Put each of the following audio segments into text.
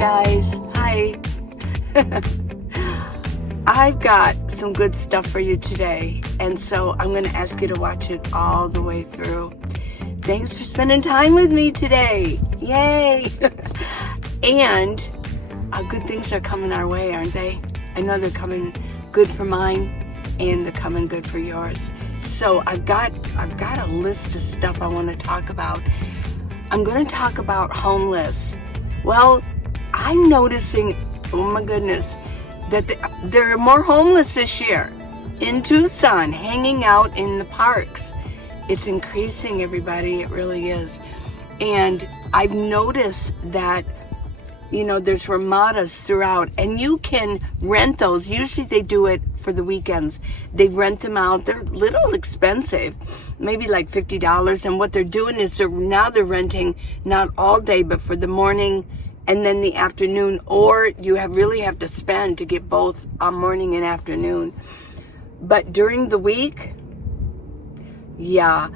guys. Hi. I've got some good stuff for you today, and so I'm going to ask you to watch it all the way through. Thanks for spending time with me today. Yay! And good things are coming our way, aren't they? I know they're coming good for mine, and they're coming good for yours. So I've got a list of stuff I want to talk about. I'm going to talk about homeless. Well, I'm noticing, oh my goodness, that there are more homeless this year in Tucson, hanging out in the parks. It's increasing, everybody. It really is. And I've noticed that, you know, there's ramadas throughout, and you can rent those. Usually they do it for the weekends. They rent them out. They're a little expensive, maybe like $50. And what they're doing is they're renting not all day, but for the morning and then the afternoon, or you really have to spend to get both morning and afternoon. But during the week, yeah,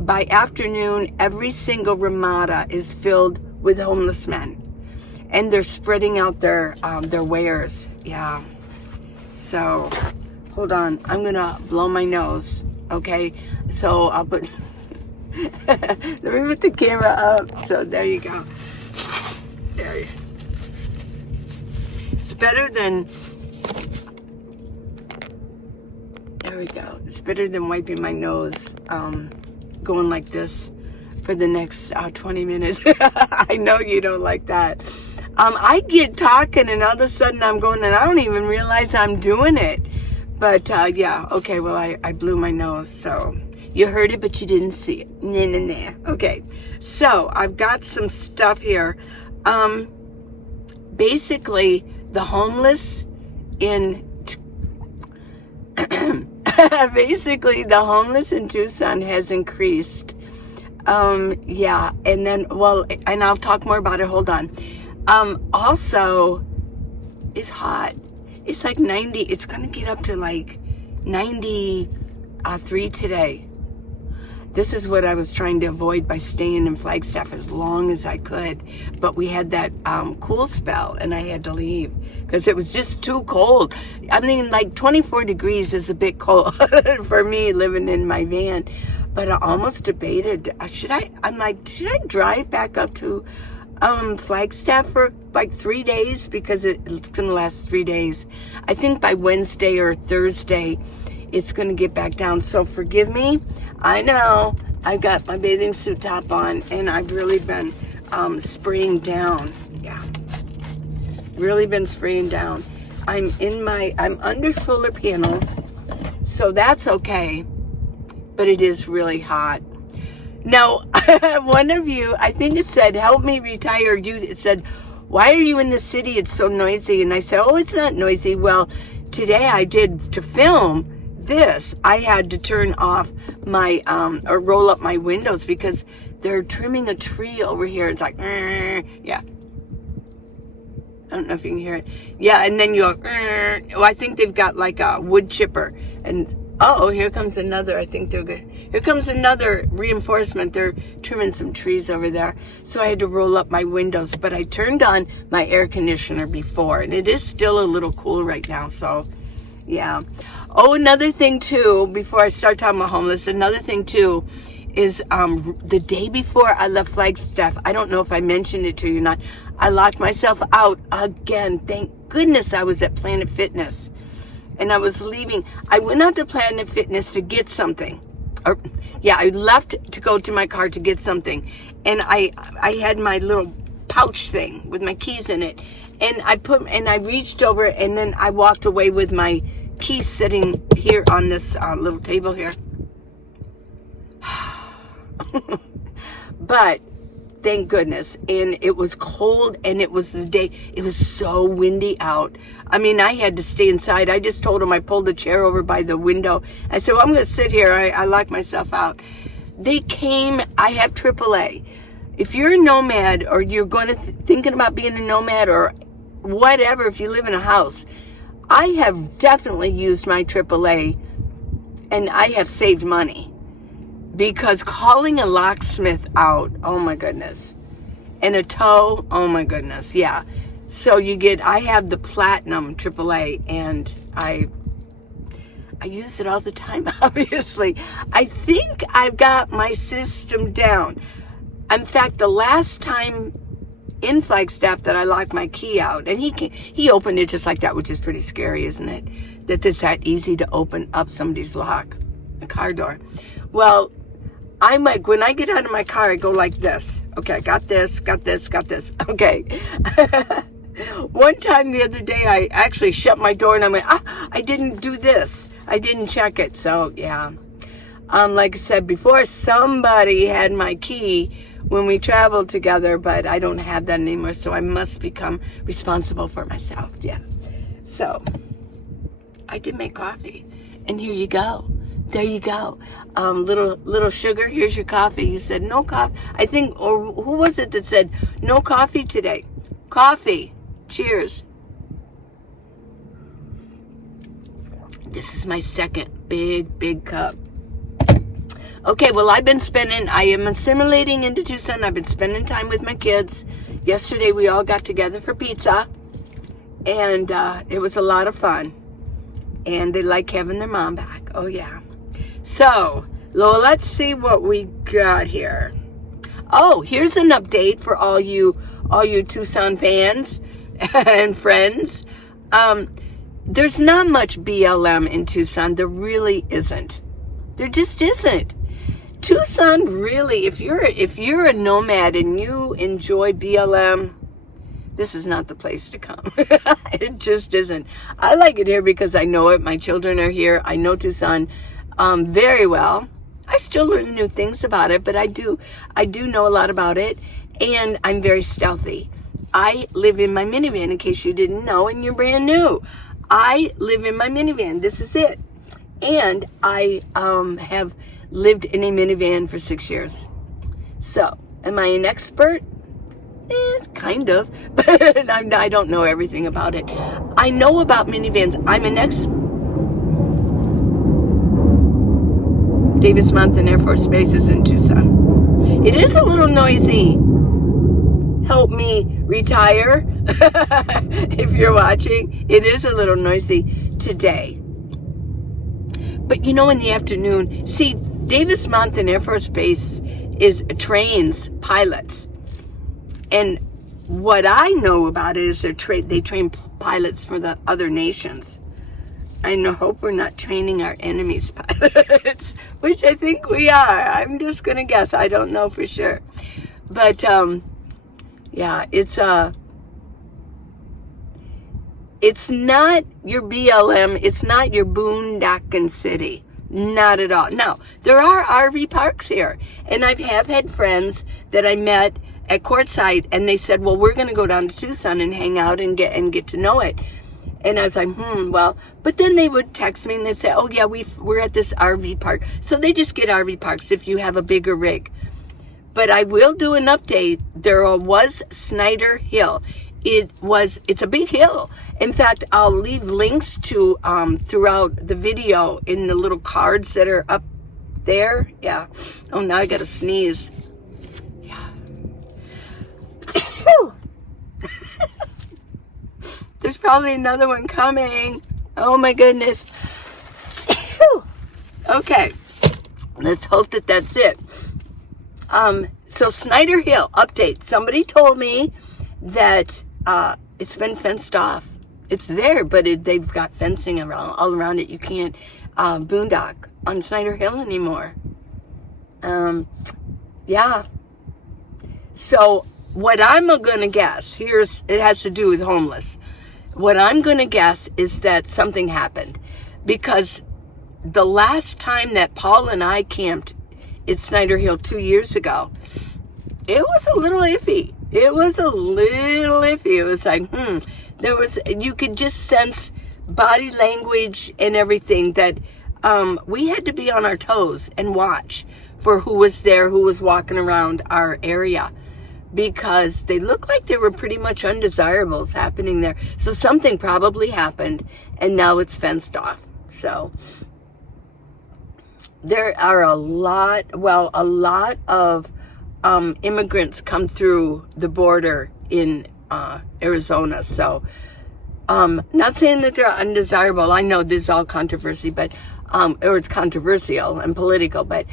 by afternoon, every single ramada is filled with homeless men, and they're spreading out their wares. Yeah. So, hold on. I'm gonna blow my nose. Okay. So I'll put. Let me put the camera up. So there you go. There. It's better than. There we go. It's better than wiping my nose, going like this for the next 20 minutes. I know you don't like that. I get talking and all of a sudden I'm going and I don't even realize I'm doing it. But yeah, okay, well I blew my nose, so you heard it but you didn't see it. Nah. Okay, so I've got some stuff here. Basically the homeless in Tucson has increased. Yeah, and then, well, and I'll talk more about it. Hold on. Also, it's hot. It's like 90. It's going to get up to like 93 today. This is what I was trying to avoid by staying in Flagstaff as long as I could. But we had that cool spell, and I had to leave because it was just too cold. I mean, like 24 degrees is a bit cold for me living in my van. But I almost debated, should I drive back up to Flagstaff for like 3 days? Because it's going to last 3 days. I think by Wednesday or Thursday, it's going to get back down. So forgive me. I know I've got my bathing suit top on, and I've really been spraying down. Yeah, really been spraying down. I'm under solar panels, so that's okay. But it is really hot. Now, one of you, I think it said, help me retire. It said, why are you in the city? It's so noisy. And I said, oh, it's not noisy. Well, today I did, to film this, I had to turn off my, or roll up my windows because they're trimming a tree over here. It's like, yeah. I don't know if you can hear it. Yeah, and then you go, well, I think they've got like a wood chipper. And oh, here comes another. I think they're good. Here comes another reinforcement. They're trimming some trees over there. So I had to roll up my windows. But I turned on my air conditioner before. And it is still a little cool right now. So, yeah. Oh, another thing, too, before I start talking about homeless, another thing, too, is the day before I left Flagstaff, I don't know if I mentioned it to you or not, I locked myself out again. Thank goodness I was at Planet Fitness. And I was leaving. I went out to Planet Fitness to get something. I left to go to my car to get something. And I had my little pouch thing with my keys in it. And I reached over and then I walked away with my keys sitting here on this little table here. But thank goodness. And it was cold, and it was the day. It was so windy out. I mean, I had to stay inside. I just told him, I pulled a chair over by the window. I said, well, I'm going to sit here. I locked myself out. They came. I have AAA. If you're a nomad, or you're going to thinking about being a nomad or whatever, if you live in a house, I have definitely used my AAA, and I have saved money. Because calling a locksmith out, oh my goodness, and a tow. Oh my goodness, yeah. So I have the platinum AAA, and I use it all the time, obviously. I think I've got my system down. In fact, the last time in Flagstaff that I locked my key out, and he opened it just like that, which is pretty scary, isn't it? That it's that easy to open up somebody's lock, a car door. Well, I'm like, when I get out of my car, I go like this. Okay, I got this. Okay. One time the other day, I actually shut my door and I went, I didn't do this. I didn't check it. So, yeah. Like I said before, somebody had my key when we traveled together, but I don't have that anymore. So I must become responsible for myself. Yeah. So I did make coffee, and here you go. There you go. Little sugar. Here's your coffee. You said no coffee. I think, or who was it that said no coffee today? Coffee. Cheers. This is my second big cup. Okay, well, I am assimilating into Tucson. I've been spending time with my kids. Yesterday, we all got together for pizza, and it was a lot of fun. And they like having their mom back. Oh, yeah. So, let's see what we got here. Oh, here's an update for all you Tucson fans and friends. There's not much BLM in Tucson. There really isn't. There just isn't. Tucson really, if you're a nomad and you enjoy BLM, this is not the place to come. It just isn't. I like it here because I know it. My children are here. I know Tucson very well. I still learn new things about it, but I do know a lot about it, and I'm very stealthy. I live in my minivan, in case you didn't know, and you're brand new. I live in my minivan. This is it. And I have lived in a minivan for 6 years. So, am I an expert? Kind of. But I don't know everything about it. I know about minivans. I'm an expert. Davis Mountain Air Force Base is in Tucson. It is a little noisy. Help me retire. If you're watching, it is a little noisy today. But in the afternoon, see, Davis Mountain Air Force Base trains pilots. And what I know about it is they train pilots for the other nations. I hope we're not training our enemies' pilots, which I think we are. I'm just going to guess. I don't know for sure. But, yeah, it's not your BLM. It's not your boondocking city. Not at all. Now, there are RV parks here. And I have had friends that I met at Quartzsite, and they said, well, we're going to go down to Tucson and hang out and get to know it. And I was like, well, but then they would text me and they'd say, oh yeah, we're at this RV park. So they just get RV parks if you have a bigger rig. But I will do an update. There was Snider Hill. It's a big hill. In fact, I'll leave links to throughout the video in the little cards that are up there. Yeah. Oh, now I got to sneeze. Yeah. There's probably another one coming. Oh my goodness. Okay. Let's hope that that's it. So Snider Hill update. Somebody told me that it's been fenced off. It's there, but they've got fencing all around it. You can't boondock on Snider Hill anymore. Yeah. So what I'm going to guess, it has to do with homeless. What I'm going to guess is that something happened, because the last time that Paul and I camped at Snider Hill 2 years ago, it was a little iffy. It was like, you could just sense body language and everything that we had to be on our toes and watch for who was there, who was walking around our area, because they looked like there were pretty much undesirables happening there. So something probably happened, and now it's fenced off. So there are a lot of immigrants come through the border in Arizona. So, not saying that they're undesirable. I know this is all controversy, but or it's controversial and political, but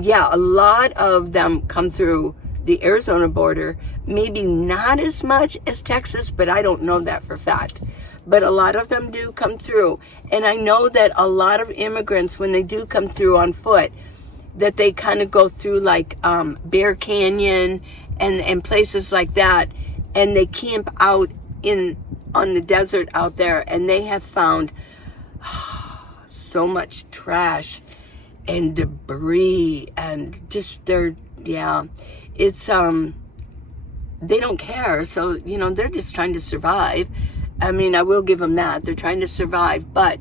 yeah, a lot of them come through the Arizona border. Maybe not as much as Texas, but I don't know that for a fact. But a lot of them do come through. And I know that a lot of immigrants, when they do come through on foot, that they kind of go through like Bear Canyon and places like that, and they camp out on the desert out there, and they have found so much trash and debris and just it's they don't care. So, you know, they're just trying to survive. I mean, I will give them that. They're trying to survive, but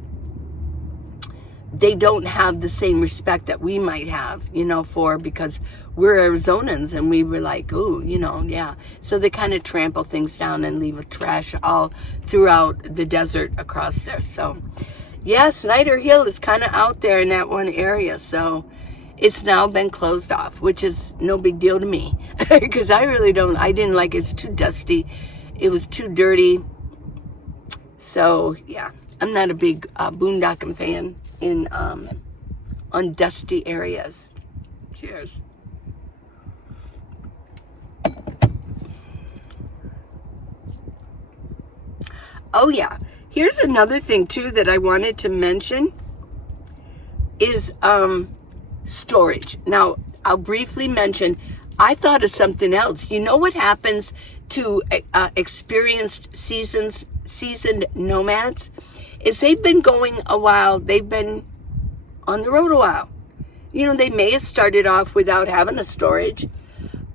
they don't have the same respect that we might have, you know, because we're Arizonans and we were like, ooh, you know, yeah. So they kind of trample things down and leave trash all throughout the desert across there. So, yeah, Snider Hill is kind of out there in that one area. So it's now been closed off, which is no big deal to me because I didn't like it. It's too dusty. It was too dirty. So, yeah, I'm not a big boondocking fan on dusty areas. Cheers. Oh, yeah. Here's another thing, too, that I wanted to mention is storage. Now, I'll briefly mention, I thought of something else. You know what happens to experienced seasoned nomads? Is they've been going a while, they've been on the road a while. You know, they may have started off without having a storage,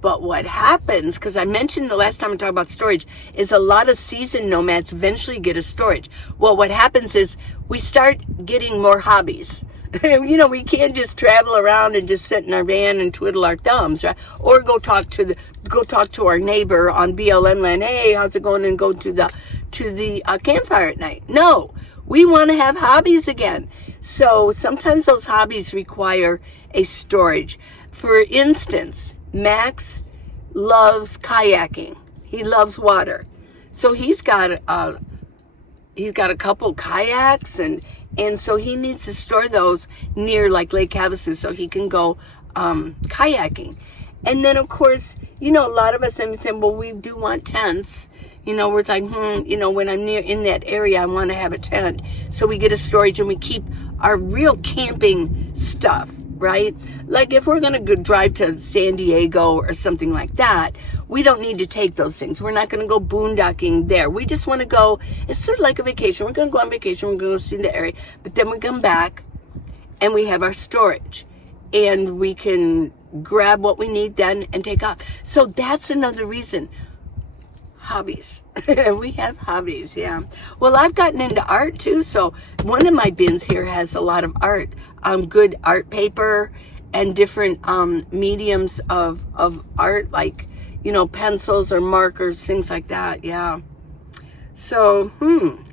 but what happens, because I mentioned the last time I talked about storage, is a lot of seasoned nomads eventually get a storage. Well, what happens is we start getting more hobbies. You know, we can't just travel around and just sit in our van and twiddle our thumbs, right? Or go talk to our neighbor on BLM land. Hey, how's it going? And go to the campfire at night. No, we want to have hobbies again. So sometimes those hobbies require a storage. For instance, Max loves kayaking. He loves water. So he's got a couple kayaks and so he needs to store those near like Lake Havasu so he can go kayaking. And then of course, you know, a lot of us say, well, we do want tents. You know, we're like, you know, when I'm in that area, I want to have a tent. So we get a storage and we keep our real camping stuff, right? Like if we're going to go drive to San Diego or something like that, we don't need to take those things. We're not going to go boondocking there. We just want to go, it's sort of like a vacation. We're going to go on vacation. We're going to go see the area. But then we come back and we have our storage. And we can grab what we need then and take off. So that's another reason. Hobbies. We have hobbies, yeah. Well, I've gotten into art too, so one of my bins here has a lot of art, good art paper and different mediums of art, like, you know, pencils or markers, things like that, yeah. So,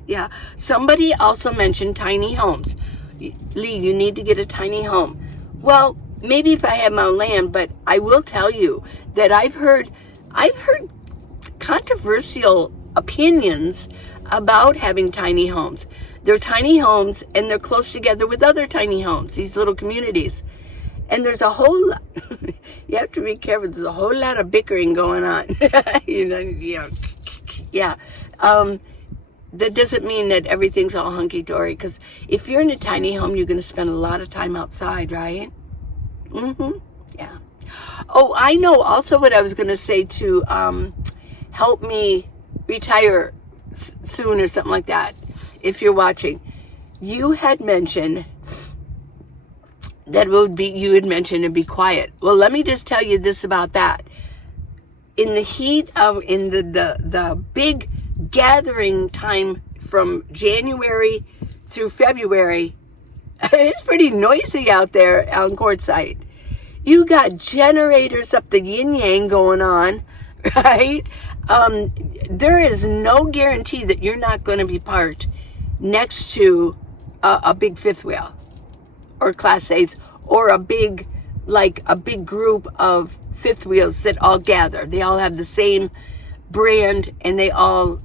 yeah. Somebody also mentioned tiny homes. Lee, you need to get a tiny home. Well, maybe if I have my own land, but I will tell you that I've heard controversial opinions about having tiny homes. They're tiny homes and they're close together with other tiny homes, these little communities. And there's a whole lot, you have to be careful, there's a whole lot of bickering going on. You know, yeah. That doesn't mean that everything's all hunky-dory, because if you're in a tiny home, you're going to spend a lot of time outside, right? Yeah. Oh, I know also what I was going to say to help me retire soon or something like that, if you're watching. You had mentioned that you had mentioned to be quiet. Well, let me just tell you this about that. In the heat of, in the big gathering time from January through February, it's pretty noisy out there on Quartzsite. You got generators up the yin-yang going on, right? There is no guarantee that you're not going to be parked next to a big fifth wheel or Class A's or a big group of fifth wheels that all gather. They all have the same brand, and they all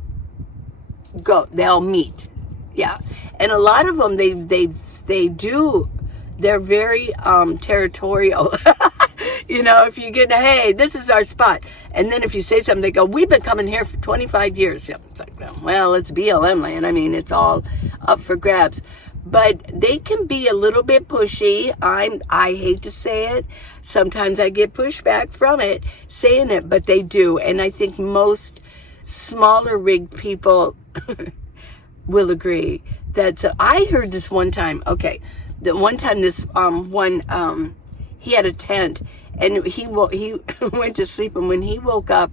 meet. Yeah. And a lot of them, they're very territorial. You know, if you get, hey, this is our spot. And then if you say something, they go, we've been coming here for 25 years. Yeah, it's like, well, it's BLM land. I mean, it's all up for grabs. But they can be a little bit pushy. I hate to say it. Sometimes I get pushback from it, saying it, but they do. And I think most smaller rig people will agree. I heard this one time. Okay, the one time this he had a tent, and he went to sleep, and when he woke up,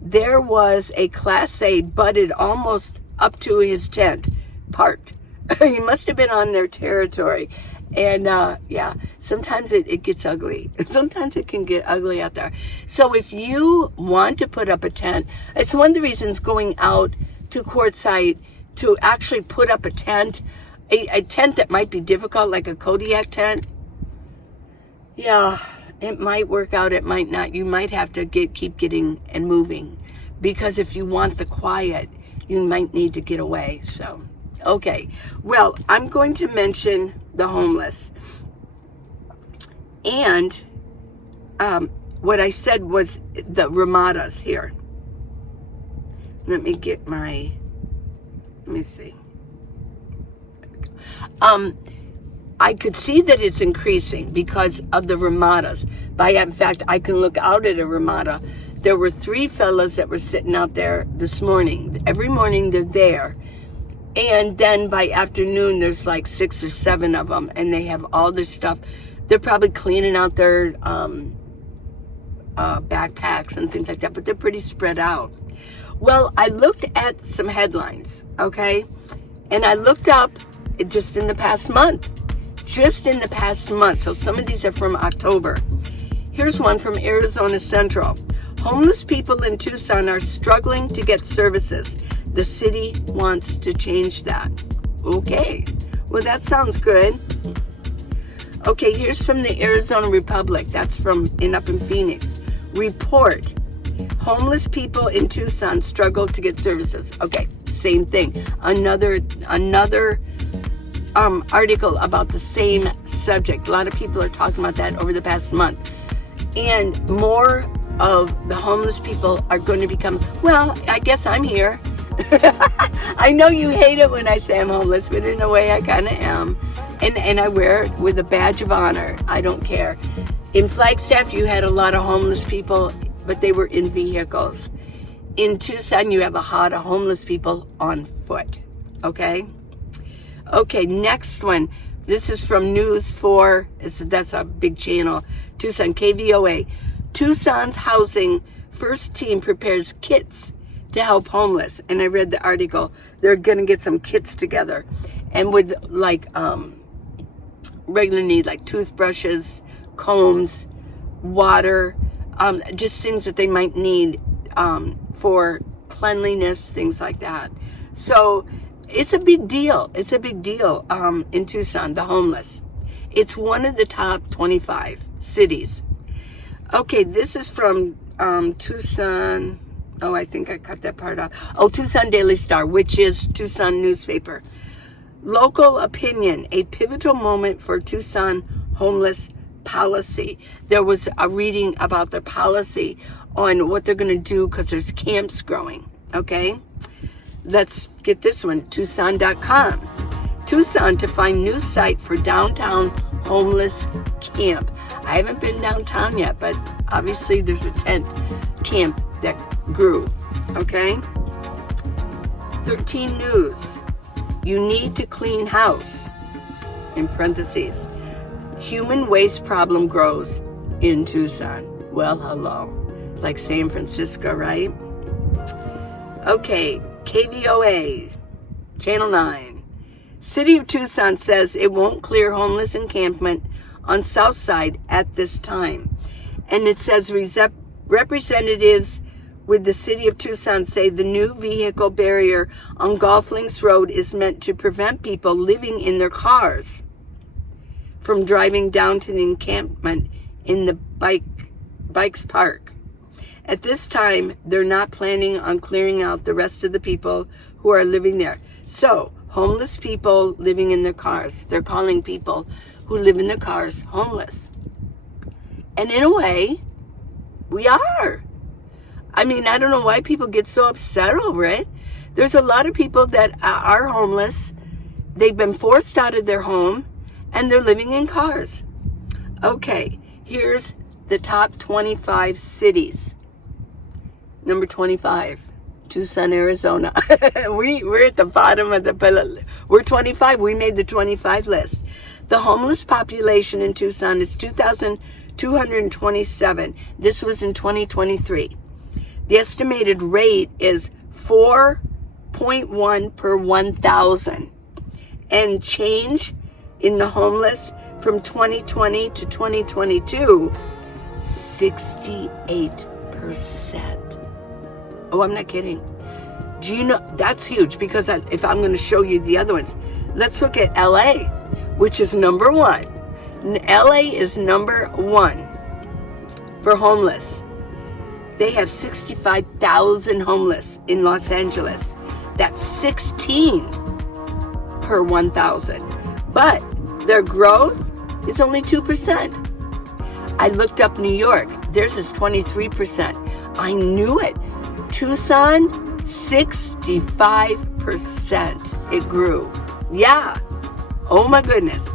there was a Class A butted almost up to his tent, parked. He must have been on their territory. And yeah, sometimes it gets ugly. Sometimes it can get ugly out there. So if you want to put up a tent, it's one of the reasons going out to Quartzsite to actually put up a tent, a tent that might be difficult, like a Kodiak tent. Yeah, it might work out, it might not. You might have to keep getting and moving, because if you want the quiet, you might need to get away. So, okay. Well, I'm going to mention the homeless. And what I said was the ramadas here. Let me see. I could see that it's increasing because of the ramadas. In fact, I can look out at a ramada. There were 3 fellas that were sitting out there this morning. Every morning they're there. And then by afternoon, there's like 6 or 7 of them, and they have all their stuff. They're probably cleaning out their backpacks and things like that, but they're pretty spread out. Well, I looked at some headlines, okay? And I looked up just in the past month. So some of these are from October. Here's one from Arizona Central. Homeless people in Tucson are struggling to get services. The city wants to change that. Okay, well, that sounds good. Okay, here's from the Arizona Republic. That's up in Phoenix. Report. Homeless people in Tucson struggle to get services. Okay, same thing. Another article about the same subject. A lot of people are talking about that over the past month. And more of the homeless people are going to become, well, I guess I'm here. I know you hate it when I say I'm homeless, but in a way I kind of am. And I wear it with a badge of honor. I don't care. In Flagstaff, you had a lot of homeless people, but they were in vehicles. In Tucson, you have a lot of homeless people on foot. Okay? Okay, next one. This is from News 4. That's a big channel. Tucson, KVOA. Tucson's housing first team prepares kits to help homeless. And I read the article. They're going to get some kits together. And with regular need, like toothbrushes, combs, water, just things that they might need for cleanliness, things like that. So it's a big deal. It's a big deal in Tucson, the homeless. It's one of the top 25 cities. Okay, this is from Tucson. Oh, I think I cut that part off. Oh, Tucson Daily Star, which is Tucson newspaper. Local opinion, a pivotal moment for Tucson homeless policy. There was a reading about their policy on what they're going to do because there's camps growing. Okay, let's get this one. Tucson.com. Tucson to find new site for downtown homeless camp. I haven't been downtown yet, but obviously there's a tent camp that grew. Okay. 13 News. You need to clean house. In parentheses. Human waste problem grows in Tucson. Well, hello. Like San Francisco, right? Okay, KVOA, Channel 9. City of Tucson says it won't clear homeless encampment on South Side at this time. And it says representatives with the City of Tucson say the new vehicle barrier on Golf Links Road is meant to prevent people living in their cars from driving down to the encampment in the bikes park. At this time, they're not planning on clearing out the rest of the people who are living there. So, homeless people living in their cars. They're calling people who live in their cars homeless. And in a way, we are. I mean, I don't know why people get so upset over it. There's a lot of people that are homeless. They've been forced out of their home, and they're living in cars. Okay, here's the top 25 cities. Number 25, Tucson, Arizona. We're at the bottom of the... We're 25. We made the 25 list. The homeless population in Tucson is 2,227. This was in 2023. The estimated rate is 4.1 per 1,000. And change in the homeless from 2020 to 2022, 68%. Oh, I'm not kidding. Do you know, that's huge, because if I'm going to show you the other ones, let's look at LA, which is number one. LA is number one for homeless. They have 65,000 homeless in Los Angeles. That's 16 per 1,000. But their growth is only 2%. I looked up New York. Theirs is 23%. I knew it. Tucson, 65%. It grew. Yeah. Oh my goodness.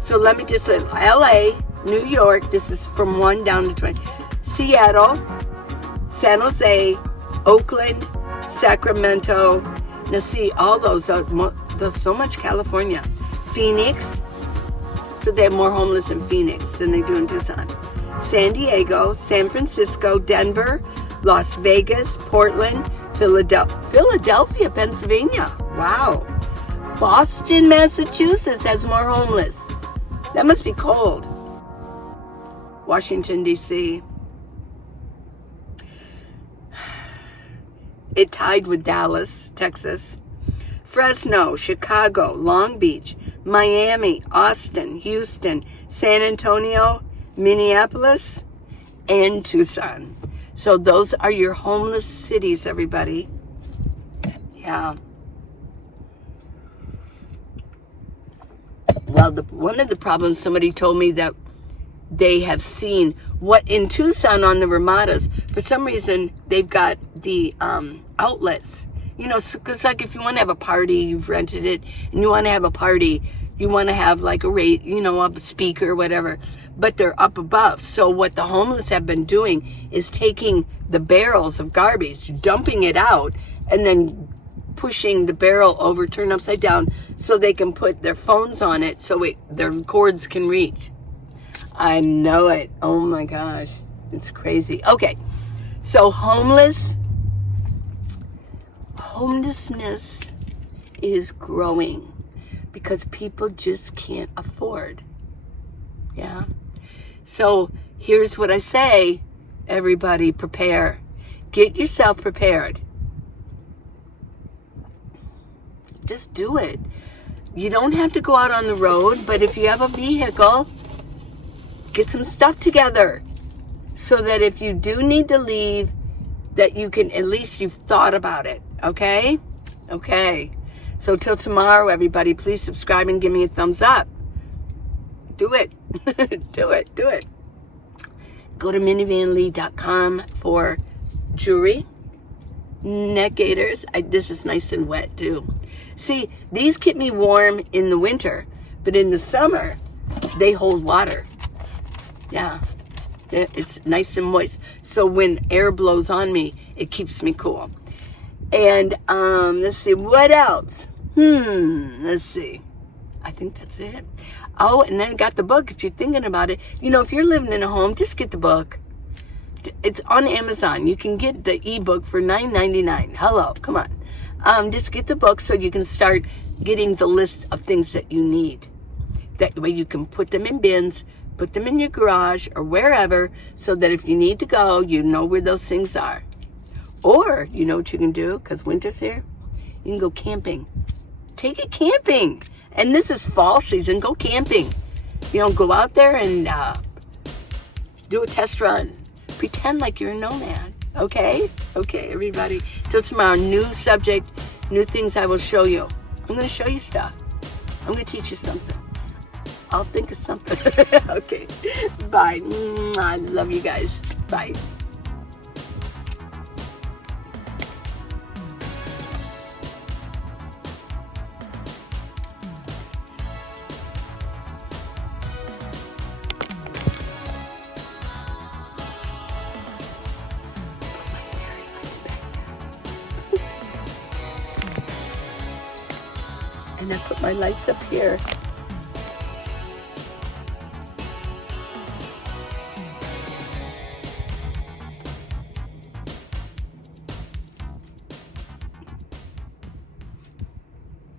So let me just say, LA, New York, this is from 1 down to 20. Seattle, San Jose, Oakland, Sacramento. Now see, all those are there's so much California. Phoenix, so they have more homeless in Phoenix than they do in Tucson. San Diego, San Francisco, Denver, Las Vegas, Portland, Philadelphia, Pennsylvania. Wow. Boston, Massachusetts has more homeless. That must be cold. Washington, D.C. It tied with Dallas, Texas. Fresno, Chicago, Long Beach, Miami, Austin, Houston, San Antonio, Minneapolis, and Tucson. So those are your homeless cities, everybody. Yeah. Well, one of the problems, somebody told me that they have seen what in Tucson on the Ramadas, for some reason, they've got the outlets. You know, because like if you want to have a party, you've rented it, and you want to have a party, you want to have like a speaker or whatever, but they're up above. So what the homeless have been doing is taking the barrels of garbage, dumping it out, and then pushing the barrel over, turned upside down, so they can put their phones on it so their cords can reach. I know it. Oh my gosh. It's crazy. Okay. So homelessness is growing because people just can't afford. Yeah. So here's what I say. Everybody prepare. Get yourself prepared. Just do it. You don't have to go out on the road, but if you have a vehicle, get some stuff together so that if you do need to leave, that you can, at least you've thought about it. Okay? Okay. So till tomorrow, everybody, please subscribe and give me a thumbs up. Do it. Do it. Do it. Go to minivanlee.com for jewelry, neck gaiters. This is nice and wet too. See, these keep me warm in the winter, but in the summer, they hold water. Yeah, it's nice and moist. So when air blows on me, it keeps me cool. And let's see, what else? Let's see. I think that's it. Oh, and then got the book. If you're thinking about it, if you're living in a home, just get the book. It's on Amazon. You can get the ebook for $9.99. Hello, come on. Just get the book so you can start getting the list of things that you need. That way you can put them in bins, put them in your garage or wherever, so that if you need to go, you know where those things are. Or, you know what you can do, because winter's here? You can go camping. Take it camping. And this is fall season. Go camping. Go out there and do a test run. Pretend like you're a nomad, okay? Okay, everybody. Till tomorrow, new subject, new things I will show you. I'm going to show you stuff. I'm going to teach you something. I'll think of something. Okay, bye. I love you guys. Bye. And I put my lights up here.